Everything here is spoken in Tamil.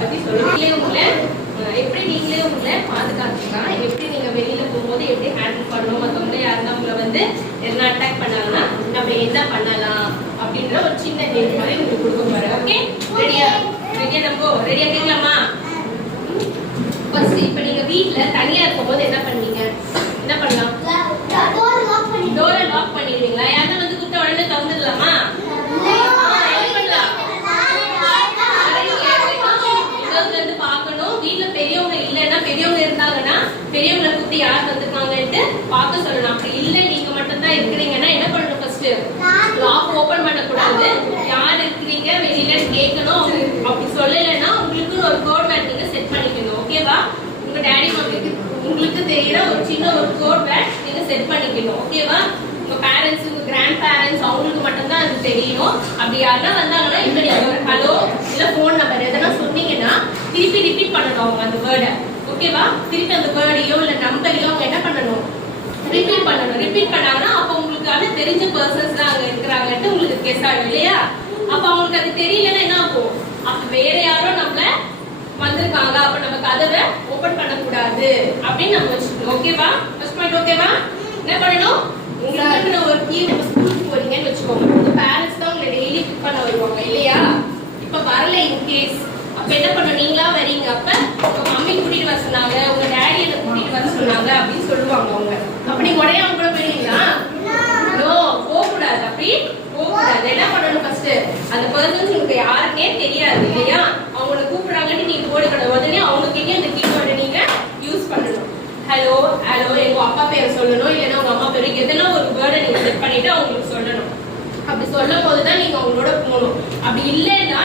பத்தி சொல்லுங்க. உங்களை எப்படி நீங்களே உங்களை பாதுகாத்துக்கலாம், எப்படி நீங்க வெளியில போகும்போது எப்படி ஹேண்டில் பண்ணணும், மற்றவங்க யாருன்னா உங்களை வந்து எதனா அட்டாக் பண்ணாங்கன்னா நம்ம என்ன பண்ணலாம் அப்படின்ற ஒரு சின்ன கேள்வி மாதிரி உங்களுக்கு கொடுக்க போறேன். ஓகே, ரெடியா? ரெடியா கேட்கலாமா? ஃபர்ஸ்ட் இப்போ நீங்க வீட்ல தனியா இருக்கும்போது என்ன பண்ணுவீங்க? என்ன பண்ணலாம்? டோரை லாக் பண்ணிடுவீங்களா? யாரா வந்து கூப்பிட்ட உடனே திறந்துடலாமா? வீட்டுல பெரியவங்க இல்லைன்னா, பெரியவங்க இருந்தாங்கன்னா பெரியவங்களை கூப்பிட்டு யார் வந்திருக்காங்கன்ட்டு பார்க்க சொல்லணும். அப்படி இல்லை நீங்க மட்டும் தான் இருக்கிறீங்கன்னா என்ன பண்ணணும்? ஃபர்ஸ்ட் லாக் ஓபன் பண்ணக்கூடாது. யார் இருக்கிறீங்க வெளியில கேட்கணும். அப்படி சொல்லலைன்னா உங்களுக்கு ஒரு கோட் வேர்ட் நீங்க செட் பண்ணிக்கணும். ஓகேவா? உங்க டாடி மம்மிக்கு உங்களுக்கு தெரியற ஒரு சின்ன ஒரு கோட் வேர்ட் நீங்க செட் பண்ணிக்கணும். ஓகேவா? உங்க பேரண்ட்ஸ், உங்க கிராண்ட் பேரண்ட்ஸ் அவங்களுக்கு மட்டும் தான் அது தெரியணும். அப்படி யாரா வந்தாங்கன்னா இப்ப நீங்க ஹலோ இல்ல போன் நம்பர் எதனா சொன்னீங்கன்னா திருப்பி ரிப்பீட் பண்ணணும் அவங்க அந்த வேர்டை. ஓகேவா? திருப்பி அந்த வேர்டையோ இல்ல நம்பரையோ அவங்க என்ன பண்ணணும்? ரிப்பீட் பண்ணணும். ரிப்பீட் பண்ணாங்கன்னா அப்ப உங்களுக்கு தெரிஞ்ச பர்சன்ஸ் தான் அங்க இருக்கிறாங்கன்ட்டு உங்களுக்கு கெஸ் ஆகும் இல்லையா? அப்ப அவங்களுக்கு அது தெரியலன்னா என்ன ஆகும்? அப்ப வேற யாரோ நம்மள வந்திருக்காங்க, அப்ப நம்ம கதவை ஓபன் பண்ணக்கூடாது அப்படின்னு நம்ம வச்சுக்கணும். ஓகேவா? ஃபர்ஸ்ட் பாயிண்ட் ஓகேவா? என்ன பண்ணணும்? உங்களுக்கு ஒரு கீ ஸ்கூலுக்கு போறீங்கன்னு வச்சுக்கோங்க. உங்க பேரண்ட்ஸ் தான் உங்களை டெய்லி பிக் பண்ண வருவாங்க இல்லையா? இப்ப வரல இன்கேஸ் அப்ப என்ன பண்ணணும்? நீங்களா வரீங்க, அப்ப உங்க மம்மி கூட்டிட்டு வர சொன்னாங்க, உங்க டாடி என்ன கூட்டிட்டு வர சொன்னாங்க அப்படின்னு சொல்லுவாங்க அவங்க. அப்ப நீங்க உடனே அவங்க கூட போயிருவீங்களா? நோ, போகக்கூடாது. அப்படி போகக்கூடாது. என்ன பண்ணணும்? ஃபர்ஸ்ட் அந்த பர்சன்ஸ் உங்களுக்கு யாருன்னே தெரியாது இல்லையா? அவங்கள கூப்பிடுறாங்கன்னு நீங்க போடக்கூடாது. உடனே அவங்க கிட்டே அந்த கீவேர்டை நீங்க யூஸ் பண்ணணும். ஹலோ ஹலோ எங்க அப்பா பேர் சொல்லணும், இல்லைன்னா உங்க அம்மா பேரு, எதெல்லாம் ஒரு வேர்டை நீங்க செட் பண்ணிட்டு அவங்களுக்கு சொல்லணும். அப்படி சொல்லும் போதுதான் நீங்க அவங்களோட போகணும். அப்படி இல்லைன்னா